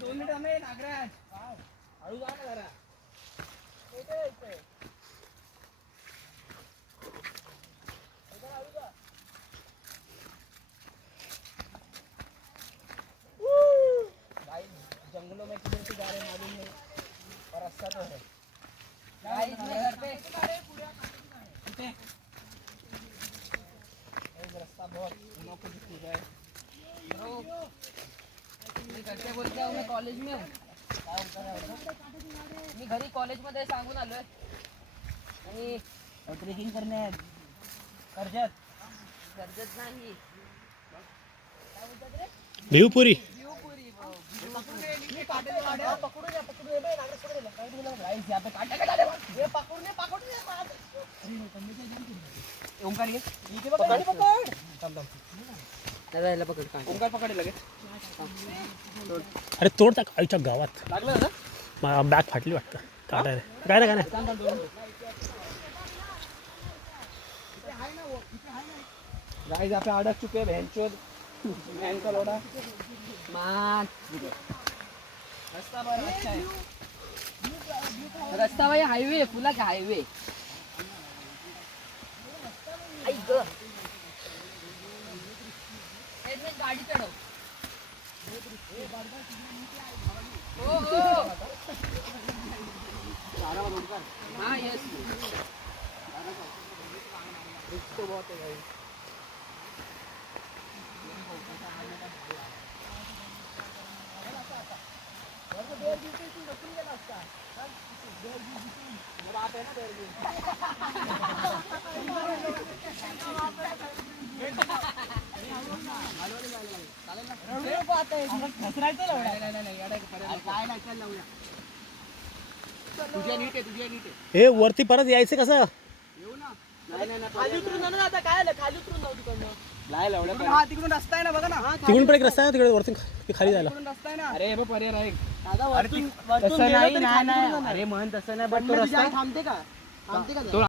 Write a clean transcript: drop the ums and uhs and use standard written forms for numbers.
2 minute थांबे Nagraj. हळू जा ना जरा. भाई जंगलों में किधर से जा रहे मालूम नहीं और रास्ता तो है. गाइस मैं घर पे रास्ता बहुत उन्हों को दिख रहा है. मी घरचे बोलते मैं कॉलेज में हूँ. मी घरी कॉलेजमध्ये सांगून आलोय आणि ट्रेकिंग करणे कर्जत नाही भिवपुरी. ओंकार घे. ओंकार पकड लगेच. अरे तोड टाक आईच्या गावात. लागलं ना बॅग फाटली वाटतं. काय नाही गाइस यहाँ पे अड़क चुके हैं भैंचोद मैन का लोड़ा मान. रास्ता बड़ा अच्छा है. रास्ता भाई हाईवे फुला का हाईवे. आई ग गाड़ी चढ़ो. हो हाँ यस तो बहुत है भाई. तुझ्या नीट आहे. हे वरती परत यायचं कसं? खाली उतरून जाऊ ना. आता काय आलं खाली उतरून जाऊ तिकडनं. हा तिकडून रस्ता आहे ना बघा ना. तिकडून पण एक रस्ता आहे तिकडे वरती खाली जायला. रस्ता आहे ना. अरे पर्याय आहे. तसं नाही. अरे म्हण तसं नाही. बट तो रस्ता थांबते का?